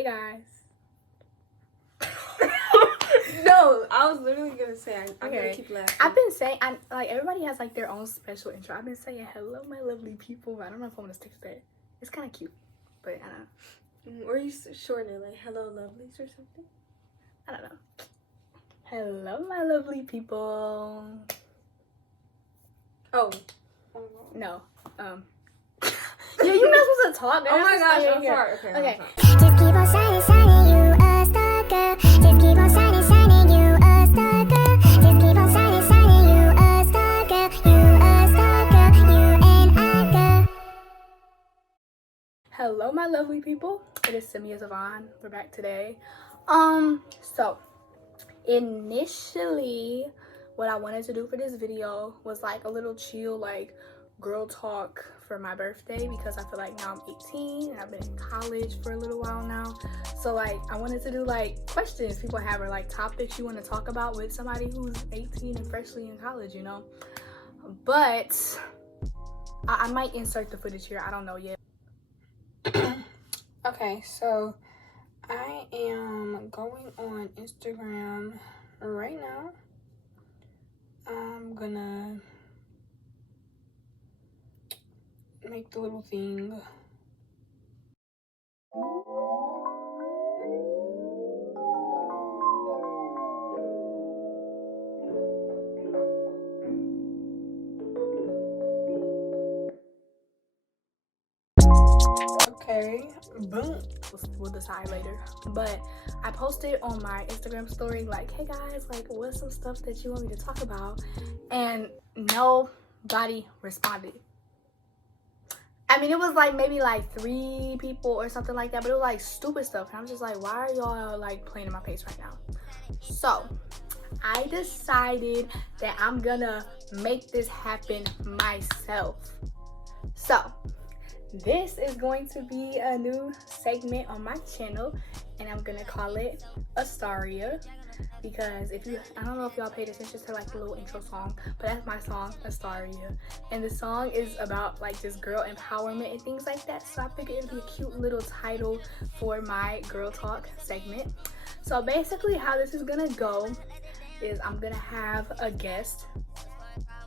Hey guys. No, I was literally gonna say I'm gonna keep laughing. I've been saying everybody has like their own special intro. I've been saying hello, my lovely people, but I don't know if I want to stick to that. It's kind of cute, but I don't know. Or you shorten it like hello, lovelies or something? I don't know. Hello, my lovely people. Oh. No. Yeah, you're not supposed to talk. Oh my gosh, I'm sorry. Okay. Just keep on shining, shining, you a star girl. Just keep on shining, shining, you a star girl. Just keep on shining, shining, you a star girl. You a star girl, you and I girl. Hello, my lovely people. It is Simia Zavon. We're back today. So initially, what I wanted to do for this video was like a little chill, like girl talk for my birthday, because I feel like now I'm 18 and I've been in college for a little while now. So like I wanted to do like questions people have, or like topics you want to talk about with somebody who's 18 and freshly in college, you know. But I might insert the footage here. I don't know yet. Okay, so I am going on Instagram right now. I'm gonna make the little thing. Okay, boom. We'll decide later. But I posted on my Instagram story like, hey guys, like what's some stuff that you want me to talk about? And nobody responded. I mean, it was like maybe like 3 people or something like that, but it was like stupid stuff. And I'm just like, why are y'all like playing in my face right now? So I decided that I'm gonna make this happen myself. So this is going to be a new segment on my channel, and I'm gonna call it ASTARIA, because I don't know if y'all paid attention to like the little intro song, but that's my song, ASTARIA, and the song is about like just girl empowerment and things like that. So I figured it'd be a cute little title for my girl talk segment. So basically how this is gonna go is I'm gonna have a guest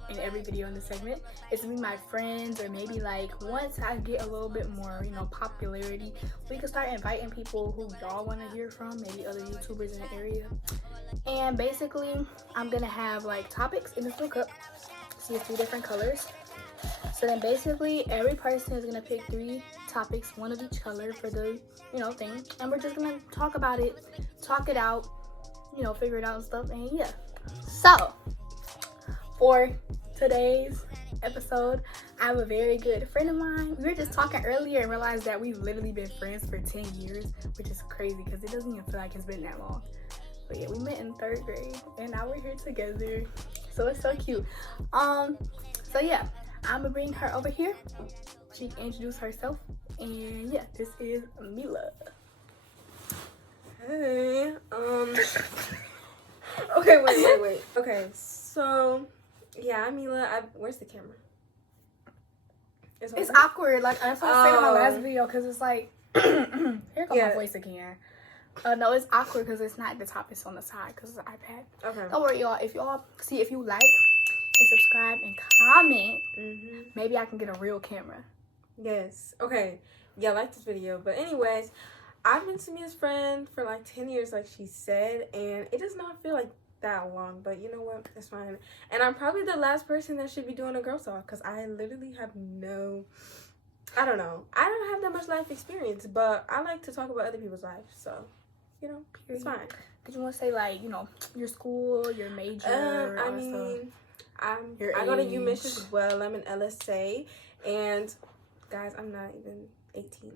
in every video in the segment. It's gonna be my friends, or maybe like once I get a little bit more, you know, popularity, we can start inviting people who y'all want to hear from, maybe other YouTubers in the area. And basically I'm gonna have like topics in this little cup. See, 3 different colors. So then basically every person is gonna pick 3 topics, one of each color for the, you know, thing, and we're just gonna talk about it, talk it out, you know, figure it out and stuff. And yeah, so for today's episode, I have a very good friend of mine. We were just talking earlier and realized that we've literally been friends for 10 years, which is crazy because it doesn't even feel like it's been that long. But yeah, we met in 3rd grade and now we're here together. So it's so cute. So yeah, I'm gonna bring her over here. She can introduce herself. And yeah, this is Mila. Hey, okay, wait. Okay, so yeah, I'm Mila. Where's the camera? It's awkward. Like that's what I said in my last video, because it's like here comes my voice again. No, it's awkward because it's not at the top, it's on the side because it's an iPad. Okay. Don't worry, y'all. If you like and subscribe and comment, maybe I can get a real camera. Yes. Okay. Yeah, I like this video. But anyways, I've been Samia's friend for like 10 years, like she said, and it does not feel like that long, but you know what, it's fine. And I'm probably the last person that should be doing a girl talk, because I literally have I don't have that much life experience, but I like to talk about other people's lives, so you know, it's fine. Did you want to say like, you know, your school, your major? I mean, I go to UMich as well. I'm an LSA, and guys, I'm not even 18.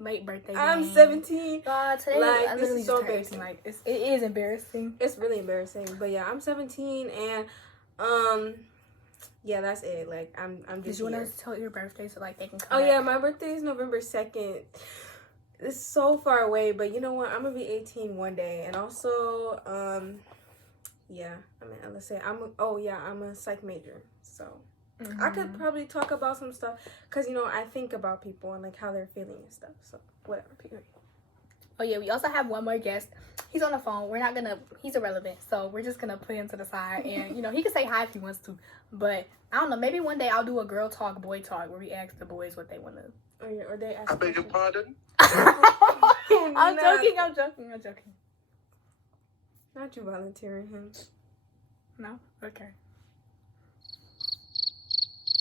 Late birthday. I'm 17. Today like, this is so embarrassing. Like it is embarrassing. It's really embarrassing. But yeah, I'm 17, and yeah, that's it. Like I'm just. Did you want to tell your birthday so like they can come? Oh yeah, my birthday is November 2nd. It's so far away, but you know what? I'm gonna be 18 one day, and also yeah, I'm an LSA. I'm a psych major, so. I could probably talk about some stuff because, you know, I think about people and like how they're feeling and stuff. So whatever. Oh yeah, we also have one more guest. He's on the phone. He's irrelevant, so we're just gonna put him to the side, and he can say hi if he wants to. But I don't know. Maybe one day I'll do a girl talk, boy talk, where we ask the boys what they want to. Or they ask. I beg your pardon? I'm joking. Not you volunteering him. No? Okay.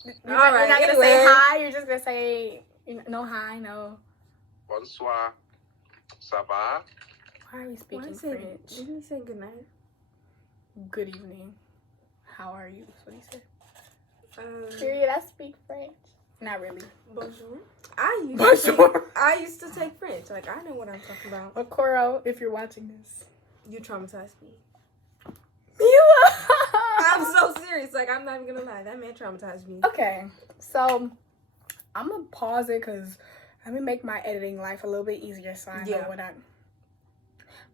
All right, You're not gonna say hi. You're just gonna say no hi, no. Bonsoir. Ça va? Why are we speaking French? Didn't he say good night? Good evening. How are you? That's what he said. Um, Period. I speak French. Not really. Bonjour. Bonjour. I used to take French. Like, I know what I'm talking about. Okoro, if you're watching this. You traumatized me. Mila! I'm so serious. Like, I'm not even gonna lie. That man traumatized me. Okay, so I'm gonna pause it because let me make my editing life a little bit easier so I know what I'm.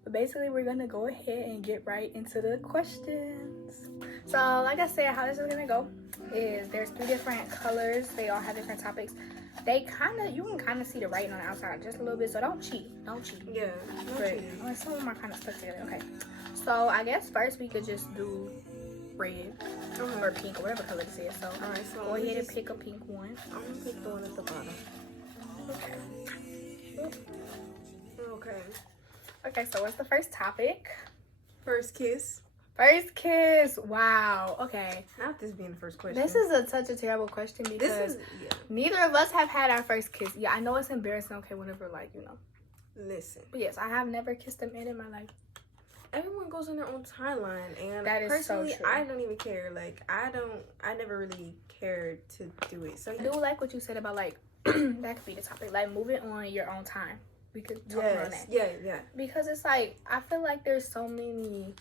But basically, we're gonna go ahead and get right into the questions. So, like I said, how this is gonna go is there's 3 different colors. They all have different topics. You can kind of see the writing on the outside just a little bit, so don't cheat. Yeah, But some of them are kind of stuck together. Okay, so I guess first we could just do red or pink or whatever color this is. So, all right, so go ahead and pick a pink one. I'm gonna pick the one at the bottom. Okay, so what's the first topic? First kiss. First kiss. Wow. Okay. Not this being the first question. This is such a terrible question because neither of us have had our first kiss. Yeah, I know it's embarrassing. Okay, whatever. Listen. But yes, I have never kissed a man in my life. Everyone goes on their own timeline, and that is personally, so true. I don't even care. Like, I never really cared to do it. So I do like what you said about that could be the topic. Like, moving on your own time. We could talk about that. Yeah. Because it's like, I feel like there's so many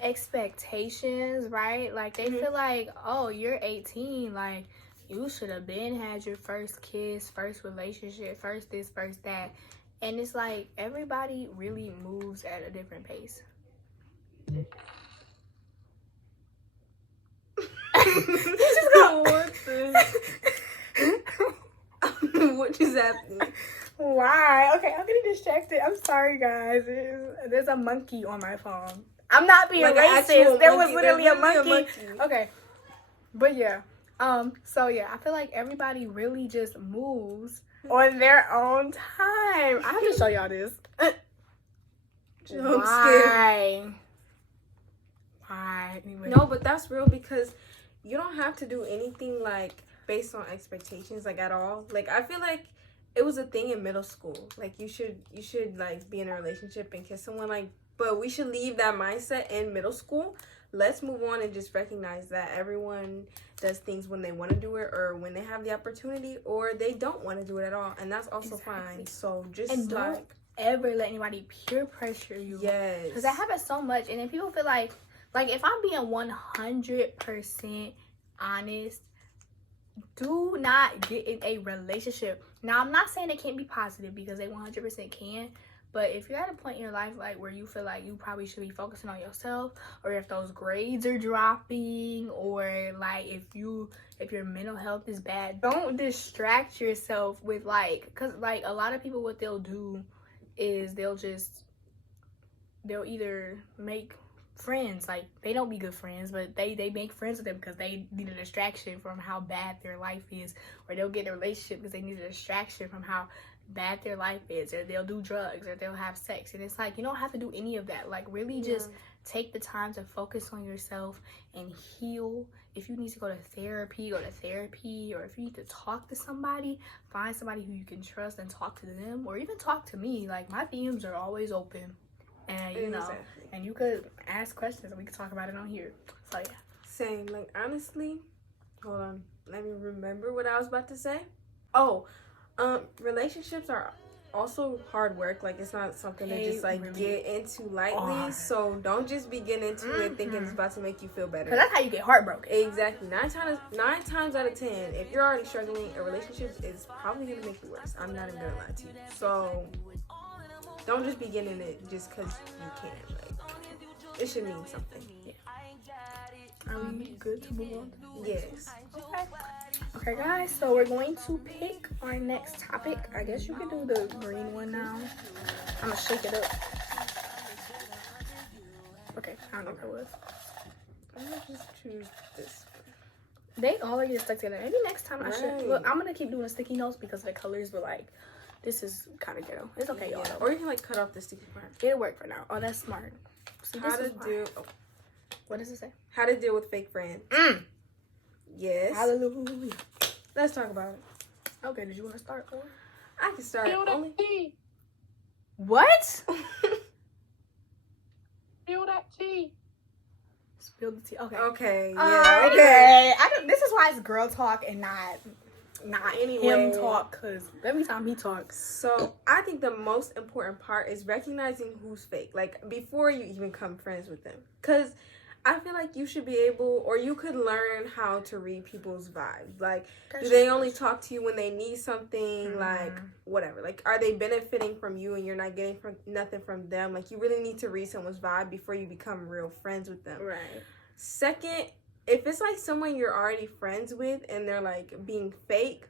expectations, right? Like, they feel like, oh, you're 18, like, you should have been had your first kiss, first relationship, first this, first that. And it's like, everybody really moves at a different pace. He's just got one thing. What just happened? Why? Okay, I'm getting distracted. I'm sorry, guys. There's a monkey on my phone. I'm not being racist. There was literally a monkey. Okay. But yeah. So yeah, I feel like everybody really just moves on their own time. I have to show y'all this. Why? Anyway. No, but that's real because you don't have to do anything like based on expectations like at all. Like, I feel like it was a thing in middle school. Like, you should like be in a relationship and kiss someone, like, but we should leave that mindset in middle school. Let's move on and just recognize that everyone does things when they want to do it or when they have the opportunity, or they don't want to do it at all, and that's also fine. So just don't ever let anybody peer pressure you. Yes, because that happens so much, and then people feel like if I'm being 100% honest, do not get in a relationship. Now, I'm not saying it can't be positive because they 100% can. But if you're at a point in your life where you feel like you probably should be focusing on yourself, or if those grades are dropping, or if your mental health is bad, don't distract yourself with because a lot of people, what they'll do is they'll either make friends, they don't be good friends, but they make friends with them because they need a distraction from how bad their life is, or they'll get in a relationship because they need a distraction from how bad their life is, or they'll do drugs, or they'll have sex. And it's you don't have to do any of that. Really just take the time to focus on yourself and heal. If you need to go to therapy, or if you need to talk to somebody, find somebody who you can trust and talk to them, or even talk to me. My DMs are always open, and and you could ask questions and we could talk about it on here. So yeah, same. Honestly, hold on, let me remember what I was about to say. Relationships are also hard work. It's not something to just really get into lightly. So don't just be getting into it thinking it's about to make you feel better. Because that's how you get heartbroken. Exactly. 9 times out of 10, if you're already struggling, a relationship is probably gonna make you worse. I'm not even gonna lie to you. So don't just be getting in it just because you can. It should mean something. Yeah. Are we good to move on? Yes. Okay, guys, so we're going to pick our next topic. I guess you could do the green one now. I'm gonna shake it up. Okay, I don't know what it was. I'm gonna just choose this. They already get stuck together. Maybe next time I should. Right. Look, I'm gonna keep doing the sticky notes because of the colors, but like, this is kind of ghetto. It's okay, y'all. Or you can like cut off the sticky part. It'll work for now. Oh, that's smart. See, How to this is why. do? What does it say? How to deal with fake friends. Yes. Hallelujah. Let's talk about it. Okay, did you want to start? Or? I can start. Only. What? Spill that tea. Spill the tea. Okay. Okay. Yeah. Okay. Anyway, this is why it's girl talk and not Anyway. him talk. Cause every time he talks. So I think the most important part is recognizing who's fake. Like before you even become friends with them. Cause I feel like you should be able, or you could learn how to read people's vibes. Like, do they only talk to you when they need something? Like, whatever. Like, are they benefiting from you and you're not getting nothing from them? Like, you really need to read someone's vibe before you become real friends with them. Right. Second, if it's like someone you're already friends with and they're like being fake,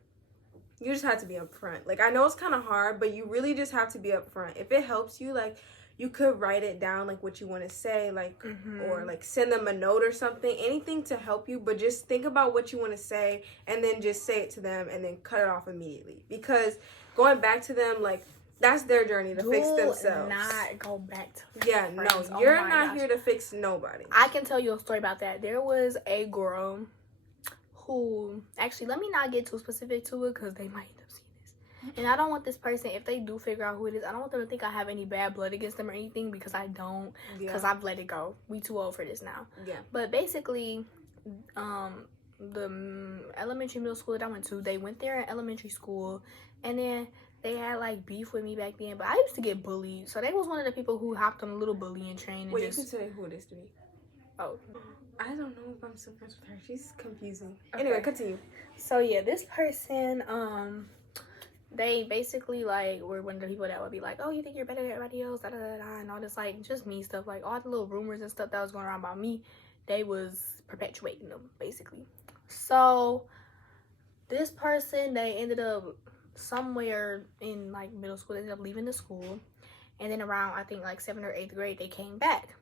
you just have to be upfront. Like, I know it's kind of hard, but you really just have to be upfront. If it helps you, like, you could write it down, like what you want to say, like, or like send them a note or something, anything to help you. But just think about what you want to say and then just say it to them and then cut it off immediately. Because going back to them, like, that's their journey to fix themselves. Not go back to yeah, friends. no, you're not here to fix nobody. I can tell you a story about that. There was a girl who, actually, let me not get too specific to it because they might end up seeing this. And I don't want this person, if they do figure out who it is, I don't want them to think I have any bad blood against them or anything, because I don't, because I've let it go. We too old for this now. Yeah. But basically, the elementary middle school that I went to, they went there in elementary school, and then they had like beef with me back then, but I used to get bullied. So they was one of the people who hopped on a little bullying train. And Wait, just, you can say who it is to me. Oh. I don't know if I'm still friends with her. She's confusing. Okay. Anyway, continue. So yeah, this person, they basically like were one of the people that would be like, oh, you think you're better than everybody else, da da da da, and all this like just me stuff, like all the little rumors and stuff that was going around about me, they was perpetuating them basically. So this person, they ended up somewhere in like middle school, they ended up leaving the school, and then around I think like 7th or 8th grade they came back.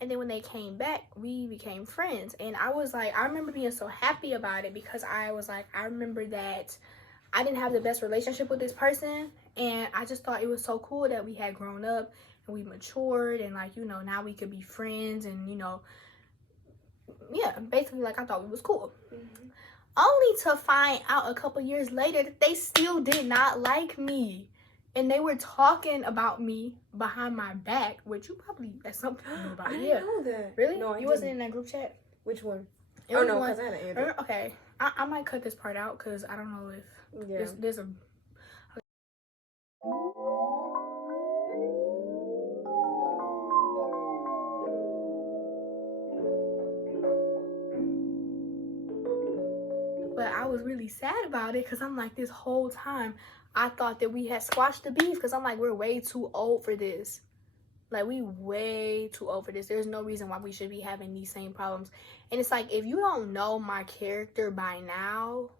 And then when they came back, we became friends. And I was like, I remember being so happy about it, because I was like, I remember that I didn't have the best relationship with this person. And I just thought it was so cool that we had grown up and we matured. And like, you know, now we could be friends. And, you know, yeah, basically like I thought it was cool. Only to find out a couple years later that they still did not like me. And they were talking about me behind my back, which you probably at some point knew about. I didn't know that. Really? No, you wasn't in that group chat? Which one? It Oh was no, one- because I had an Android. Okay, I might cut this part out because I don't know if Yeah. there's a. But I was really sad about it because I'm like, this whole time I thought that we had squashed the beef, because I'm like, we're way too old for this. Like, we way too old for this. There's no reason why we should be having these same problems. And it's like, if you don't know my character by now,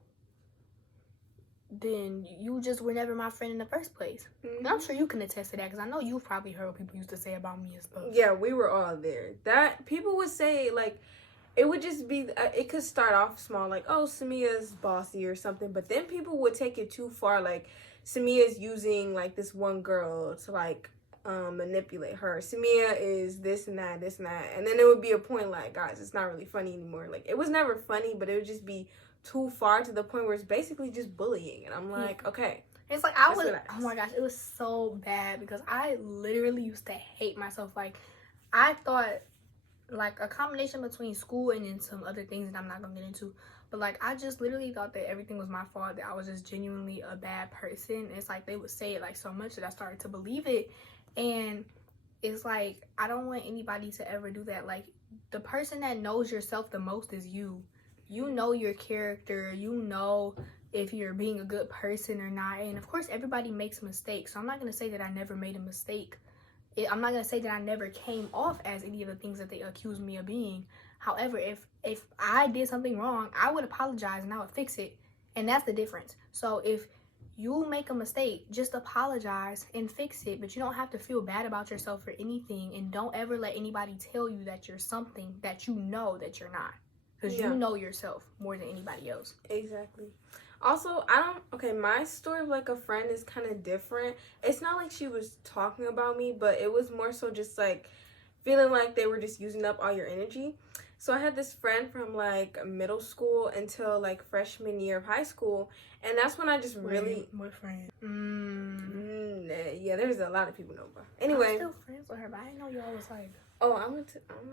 then you just were never my friend in the first place. And I'm sure you can attest to that, because I know you've probably heard what people used to say about me and stuff. Yeah, we were all there. That people would say, like, it would just be, it could start off small, like, oh, Samia's bossy or something, but then people would take it too far, like, Samia's using, like, this one girl to, like, manipulate her. Samia is this and that, and then it would be a point, like, guys, it's not really funny anymore. Like, it was never funny, but it would just be too far to the point where it's basically just bullying, and I'm like, okay. It's like, I was, relax. oh my gosh, it was so bad, because I literally used to hate myself. Like, I thought, like, a combination between school and then some other things that I'm not gonna get into, but like, I just literally thought that everything was my fault, that I was just genuinely a bad person. It's like, they would say it like so much that I started to believe it. And it's like, I don't want anybody to ever do that. Like, the person that knows yourself the most is you. You know your character, you know if you're being a good person or not. And of course, everybody makes mistakes, so I'm not gonna say that I never made a mistake. I'm not gonna say that I never came off as any of the things that they accused me of being. However, if I did something wrong, I would apologize and I would fix it, and that's the difference. So if you make a mistake, just apologize and fix it. But you don't have to feel bad about yourself for anything. And don't ever let anybody tell you that you're something that you know that you're not. Because you know yourself more than anybody else. Exactly. Also, my story of like a friend is kind of different. It's not like she was talking about me, but it was more so just like feeling like they were just using up all your energy. So I had this friend from like middle school until like freshman year of high school, and that's when I just really. What friend? Yeah, there's a lot of people know about. Anyway, I'm still friends with her, but I didn't know y'all was like. Oh, I'm gonna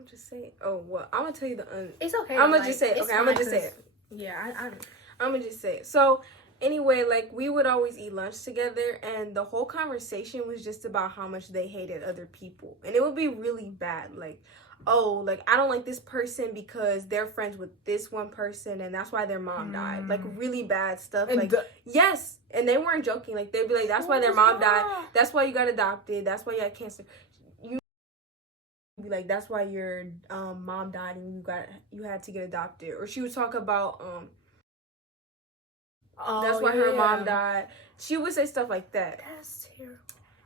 just say. Oh, well, I'm gonna tell you the. It's okay. I'm gonna just say it. Okay, I'm gonna just say it. Yeah, I'm gonna just say it. So anyway, like we would always eat lunch together, and the whole conversation was just about how much they hated other people, and it would be really bad. Like, oh, like I don't like this person because they're friends with this one person, and that's why their mom died. Like really bad stuff. And like yes, and they weren't joking. Like they'd be like, that's why their mom died. That's why you got adopted. That's why you had cancer. Be like, that's why your mom died and you had to get adopted. Or she would talk about that's why her mom died. She would say stuff like that. That's terrible.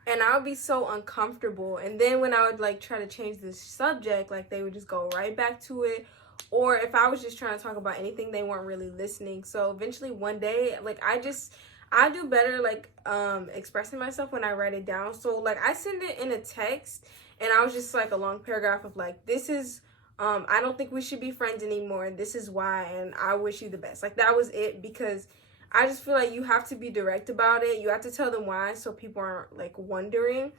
And I would be so uncomfortable. And then when I would like try to change the subject, like they would just go right back to it. Or if I was just trying to talk about anything, they weren't really listening. So eventually one day, like I do better like expressing myself when I write it down. So like I send it in a text. And I was just like a long paragraph of like, this is, I don't think we should be friends anymore. This is why, and I wish you the best. Like that was it, because I just feel like you have to be direct about it. You have to tell them why, so people aren't like wondering,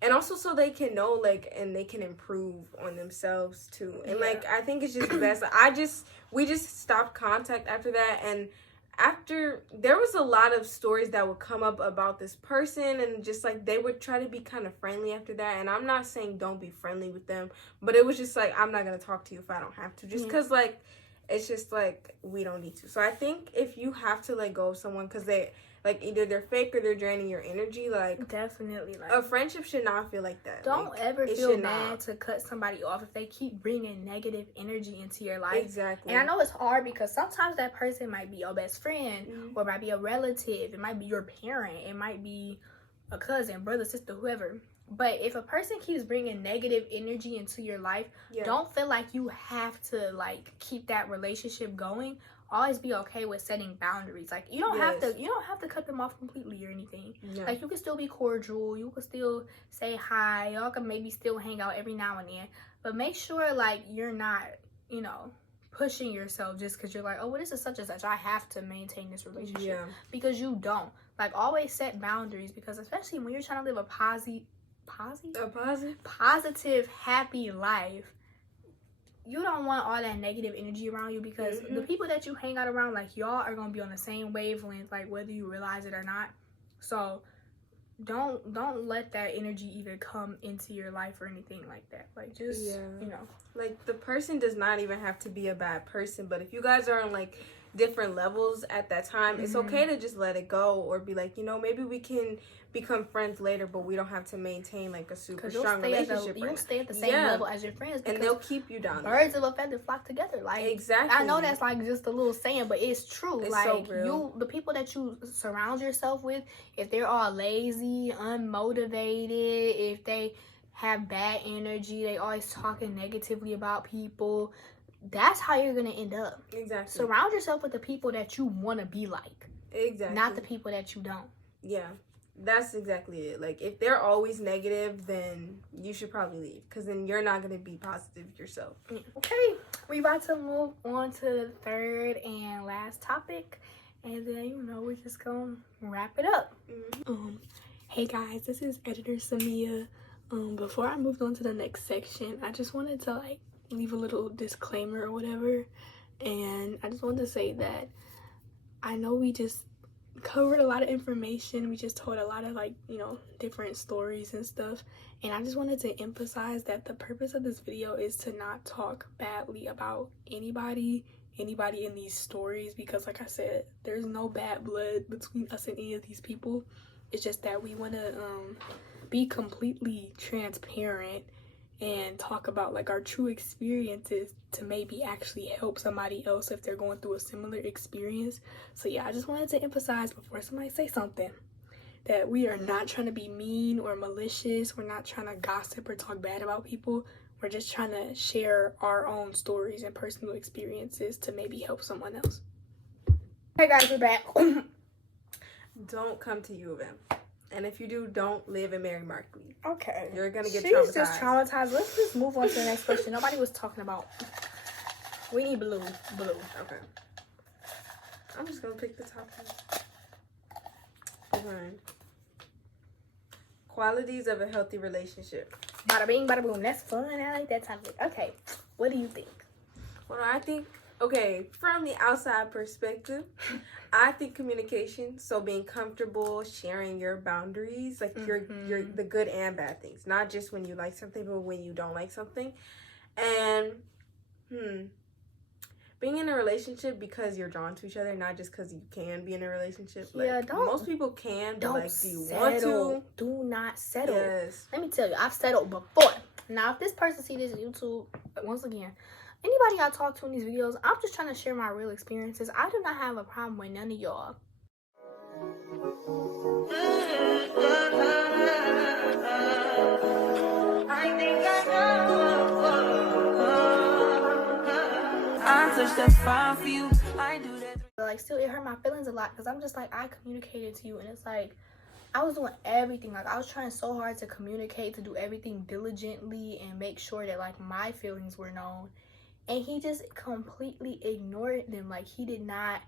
and also so they can know like, and they can improve on themselves too. And like I think it's just best. We just stopped contact after that, and after there was a lot of stories that would come up about this person, and just like they would try to be kind of friendly after that. And I'm not saying don't be friendly with them, but it was just like, I'm not gonna talk to you if I don't have to, just because like it's just like we don't need to. So I think if you have to let go of someone because they like either they're fake or they're draining your energy, like definitely, like a friendship should not feel like that. Don't like, ever feel bad to cut somebody off if they keep bringing negative energy into your life. Exactly. And I know it's hard because sometimes that person might be your best friend, or might be a relative, it might be your parent, it might be a cousin, brother, sister, whoever. But if a person keeps bringing negative energy into your life, don't feel like you have to like keep that relationship going. Always be okay with setting boundaries. Like you don't have to cut them off completely or anything. Like you can still be cordial, you can still say hi, y'all can maybe still hang out every now and then, but make sure like you're not, pushing yourself just because you're like, oh well, this is such and such, I have to maintain this relationship. Because you don't. Like always set boundaries, because especially when you're trying to live a positive, happy life, you don't want all that negative energy around you, because the people that you hang out around, like y'all are gonna be on the same wavelength, like whether you realize it or not. So don't let that energy either come into your life or anything like that. Like just like the person does not even have to be a bad person, but if you guys are on like different levels at that time, it's okay to just let it go, or be like, maybe we can become friends later, but we don't have to maintain like a super strong relationship. You'll stay at the same level as your friends, and they'll keep you down. Birds of a feather flock together. Like exactly. I know that's like just a little saying, but it's true. It's like so real. The people that you surround yourself with, if they're all lazy, unmotivated, if they have bad energy, they always talking negatively about people, that's how you're gonna end up. Exactly. Surround yourself with the people that you want to be like. Exactly. Not the people that you don't. Yeah, that's exactly it. Like if they're always negative, then you should probably leave, because then you're not gonna be positive yourself. Okay, we about to move on to the third and last topic, and then we're just gonna wrap it up. Hey guys, this is editor Samia. Before I moved on to the next section, I just wanted to like leave a little disclaimer or whatever, and I just wanted to say that I know we just covered a lot of information, we just told a lot of like different stories and stuff, and I just wanted to emphasize that the purpose of this video is to not talk badly about anybody in these stories, because like I said, there's no bad blood between us and any of these people. It's just that we want to be completely transparent and talk about like our true experiences to maybe actually help somebody else if they're going through a similar experience. So yeah, I just wanted to emphasize before somebody say something that we are not trying to be mean or malicious. We're not trying to gossip or talk bad about people. We're just trying to share our own stories and personal experiences to maybe help someone else. Hey guys, we're back. Don't come to U of M. And if you do, don't live in Mary Markley. Okay. You're going to get She's traumatized. just traumatized. Let's just move on to the next question. Nobody was talking about. We need blue. Blue. Okay. I'm just going to pick the top one. Okay. Qualities of a healthy relationship. Bada bing, bada boom. That's fun. I like that topic. Okay. What do you think? Well, I think, okay, from the outside perspective, I think communication, so being comfortable, sharing your boundaries, like your the good and bad things, not just when you like something, but when you don't like something. And being in a relationship because you're drawn to each other, not just because you can be in a relationship. Yeah, like, don't. Most people can, but like, do you settle. want to? Do not settle. Yes. Let me tell you, I've settled before. Now, if this person see this YouTube, once again, anybody I talk to in these videos, I'm just trying to share my real experiences. I do not have a problem with none of y'all. I think I know. I touch that's fine for you. I do that. But like, still, it hurt my feelings a lot because I'm just like, I communicated to you, and it's like, I was doing everything. Like, I was trying so hard to communicate, to do everything diligently and make sure that like my feelings were known. And he just completely ignored them. Like, he did not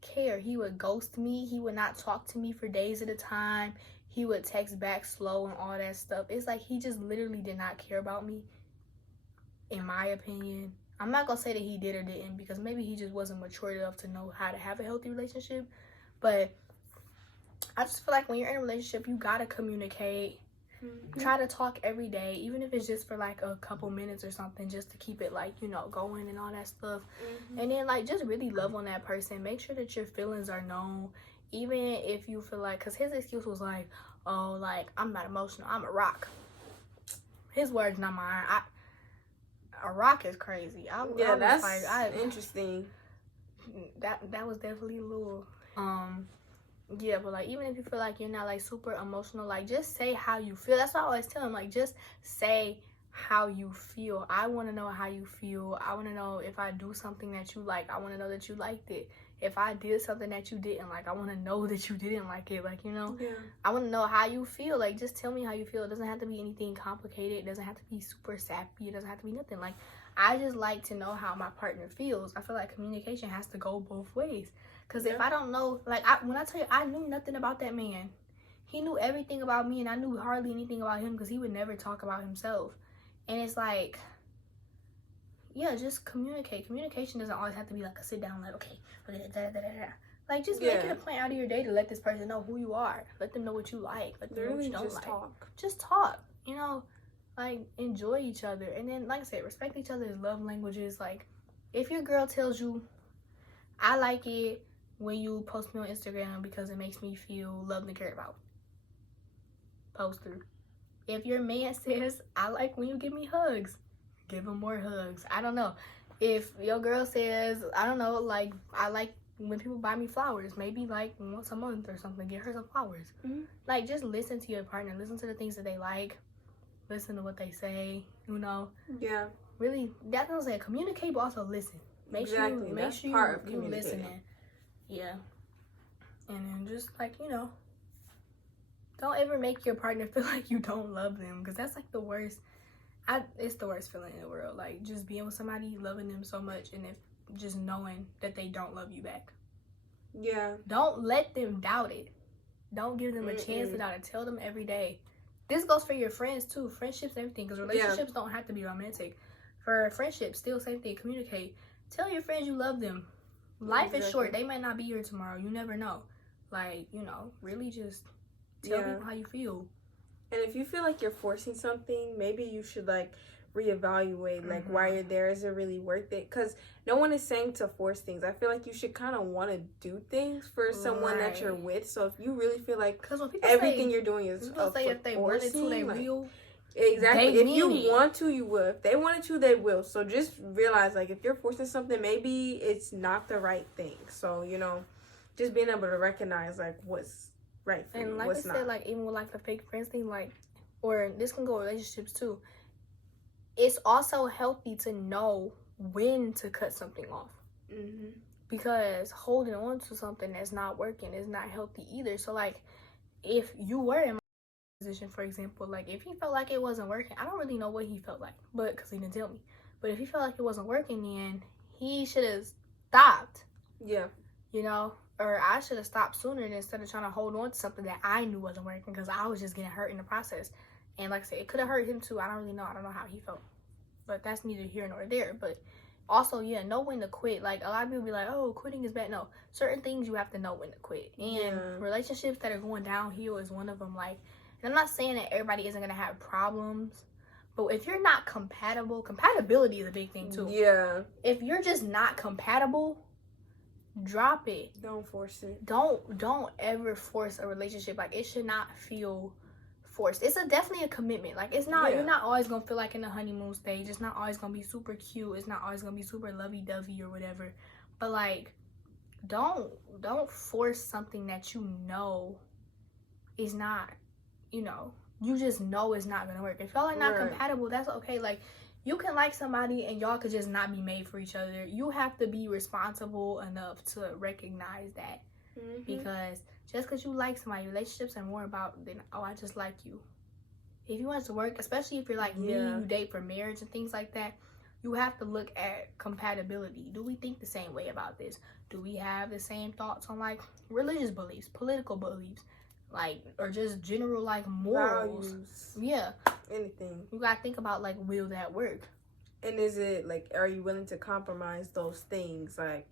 care. He would ghost me. He would not talk to me for days at a time. He would text back slow and all that stuff. It's like he just literally did not care about me, in my opinion. I'm not going to say that he did or didn't, because maybe he just wasn't mature enough to know how to have a healthy relationship. But I just feel like when you're in a relationship, you got to communicate. Try to talk every day, even if it's just for like a couple minutes or something, just to keep it like, you know, going and all that stuff. And then like just really love on that person. Make sure that your feelings are known, even if you feel like, because his excuse was like, oh, like, I'm not emotional, I'm a rock. His words, not mine. A rock is crazy. That's like, interesting. That was definitely a little yeah, but like, even if you feel like you're not like super emotional, like just say how you feel. That's what I always tell him. Like, just say how you feel. I want to know how you feel. I want to know if I do something that you like, I want to know that you liked it. If I did something that you didn't like, I want to know that you didn't like it. Like, you know, I want to know how you feel. Like, just tell me how you feel. It doesn't have to be anything complicated. It doesn't have to be super sappy. It doesn't have to be nothing. Like, I just like to know how my partner feels. I feel like communication has to go both ways. Because if I don't know, like, when I tell you, I knew nothing about that man. He knew everything about me, and I knew hardly anything about him because he would never talk about himself. And it's like, yeah, just communicate. Communication doesn't always have to be like a sit down, like, okay, like, just make it a point out of your day to let this person know who you are. Let them know what you like. Let them know what you don't like. Just talk. You know, like, enjoy each other. And then, like I said, respect each other's love languages. Like, if your girl tells you, I like it when you post me on Instagram because it makes me feel loved and cared about, post through. If your man says, I like when you give me hugs, give him more hugs. I don't know. If your girl says, I don't know, like, I like when people buy me flowers, maybe like once a month or something, get her some flowers. Like, just listen to your partner. Listen to the things that they like. Listen to what they say, you know. Yeah. Really, that's what I'm saying. Communicate, but also listen. Make sure you listening. Yeah. And then just, like, you know, don't ever make your partner feel like you don't love them, because that's like the worst. It's the worst feeling in the world. Like, just being with somebody, loving them so much, and if just knowing that they don't love you back. Yeah. Don't let them doubt it. Don't give them a chance to doubt it. Tell them every day. This goes for your friends too. Friendships, everything, because relationships don't have to be romantic. For friendships, still same thing. Communicate. Tell your friends you love them. Life is short. They might not be here tomorrow. You never know. Like, you know, really just tell people how you feel. And if you feel like you're forcing something, maybe you should, like, reevaluate, like, why you're there. Is it really worth it? Because no one is saying to force things. I feel like you should kind of want to do things for someone that you're with. So if you really feel like everything you're doing is if they wanted to, they will. Exactly. They If you mean it. want to, you will. If they wanted to, they will. So just realize, like, if you're forcing something, maybe it's not the right thing. So, you know, just being able to recognize, like, what's right for you, And like what's I said, not. like even with like the fake friends thing, like, or this can go with relationships too. It's also healthy to know when to cut something off. Mm-hmm. Because holding on to something that's not working is not healthy either. So like, if you were in my position, for example, like if he felt like it wasn't working, I don't really know what he felt like, but because he didn't tell me. But if he felt like it wasn't working, then he should have stopped. Yeah. You know, or I should have stopped sooner instead of trying to hold on to something that I knew wasn't working because I was just getting hurt in the process. And like I said, it could have hurt him too. I don't really know. I don't know how he felt, but that's neither here nor there. But also, yeah, know when to quit. Like, a lot of people be like, oh, quitting is bad. No, certain things you have to know when to quit. And relationships that are going downhill is one of them. Like, and I'm not saying that everybody isn't going to have problems, but if you're not compatible, compatibility is a big thing too. Yeah. If you're just not compatible, drop it. Don't force it. Don't ever force a relationship. Like, it should not feel forced. It's definitely a commitment. Like, it's not, you're not always gonna feel like in the honeymoon stage. It's not always gonna be super cute. It's not always gonna be super lovey-dovey or whatever. But like, don't force something that you know is not, you know, you just know it's not gonna work. If y'all are not compatible, that's okay. Like, you can like somebody and y'all could just not be made for each other. You have to be responsible enough to recognize that. Because just because you like somebody, relationships are more about than, oh, I just like you. If you want it to work, especially if you're like me, you date for marriage and things like that, you have to look at compatibility. Do we think the same way about this? Do we have the same thoughts on like religious beliefs, political beliefs, like, or just general like morals? Values. Yeah. Anything. You gotta think about like, will that work? And is it like, are you willing to compromise those things? Like,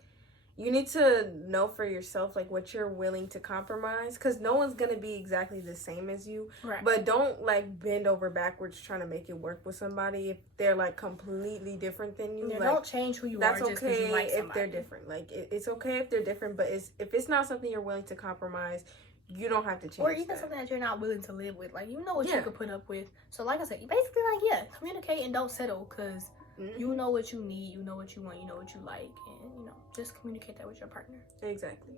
you need to know for yourself like what you're willing to compromise, because no one's gonna be exactly the same as you. Right. But don't like bend over backwards trying to make it work with somebody if they're like completely different than you. Yeah, like, don't change who you that's are just because okay you like if somebody. they're different. Like, it's okay if they're different, but if it's not something you're willing to compromise, you don't have to change. Or even that. something that you're not willing to live with. Like, you know what you could put up with. So like I said, you basically like, communicate and don't settle, because you know what you need, you know what you want, you know what you like, and you know, just communicate that with your partner. Exactly.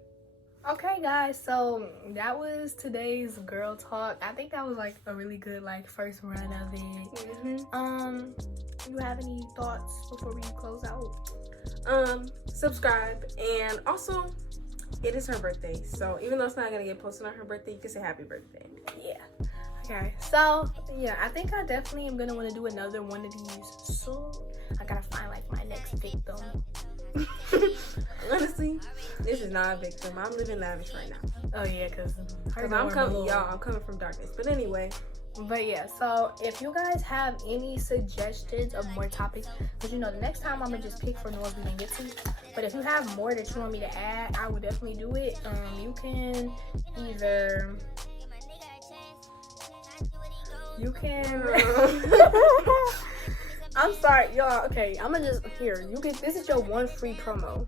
Okay guys, so that was today's girl talk. I think that was like a really good like first run of it. You have any thoughts before we close out? Subscribe, and also it is her birthday, so even though it's not gonna get posted on her birthday, you can say happy birthday. Yeah. Okay, so yeah, I think I definitely am gonna want to do another one of these soon. I gotta find like my next victim. Honestly, this is not a victim. I'm living lavish right now. Oh yeah, because I'm coming, y'all. I'm coming from darkness. But anyway. But yeah, so if you guys have any suggestions of more topics, because you know the next time I'm gonna just pick for the ones we can get to. But if you have more that you want me to add, I would definitely do it. You can either I'm sorry, y'all. Okay, I'm gonna just this is your one free promo.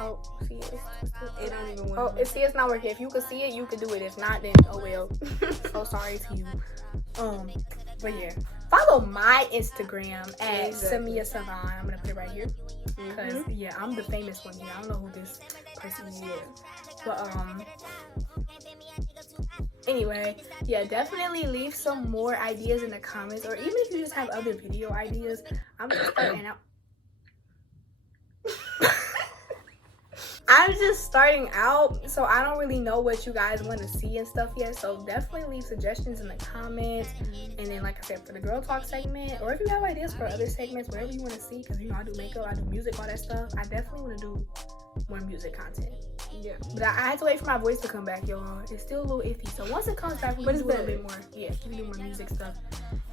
Oh, see it. It don't even work. Oh, see, it's not working. If you can see it, you can do it. If not, then oh well. So sorry to you. But yeah, follow my Instagram at Samia Savan. I'm gonna put it right here because yeah, I'm the famous one here. I don't know who this person is, but anyway, yeah, definitely leave some more ideas in the comments, or even if you just have other video ideas. I'm just starting out. I'm just starting out, so I don't really know what you guys want to see and stuff yet. So definitely leave suggestions in the comments. And then, like I said, for the girl talk segment, or if you have ideas for other segments, whatever you want to see, because you know I do makeup, I do music, all that stuff. I definitely want to do more music content. Yeah, but I had to wait for my voice to come back, y'all. It's still a little iffy. So once it comes back, we can do a little bit more. Yeah, we can do more music stuff.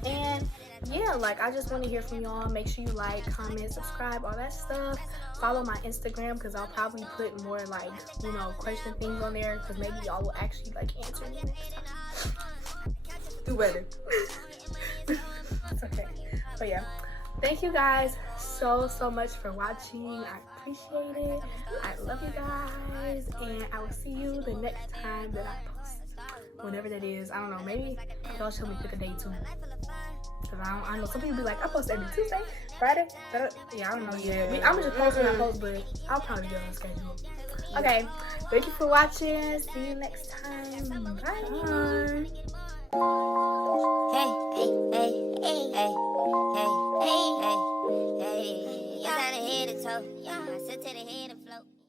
And yeah, like I just want to hear from y'all. Make sure you like, comment, subscribe, all that stuff. Follow my Instagram, because I'll probably put more like, you know, question things on there, because maybe y'all will actually like answer me next time. Do better. It's okay. But yeah, thank you guys so much for watching. I appreciate it. I love you guys, and I will see you the next time that I post. whenever that is. I don't know. Maybe y'all should help me pick a day too. Cause I know some people be like, I post every Tuesday, Friday. Yeah, I don't know yet. I'm just posting when I post, but I'll probably be on the schedule. Okay, thank you for watching. See you next time. Bye. Hey, hey, hey, hey, hey, hey, hey, hey, hey. You gotta head to toe. I sit to the head and float.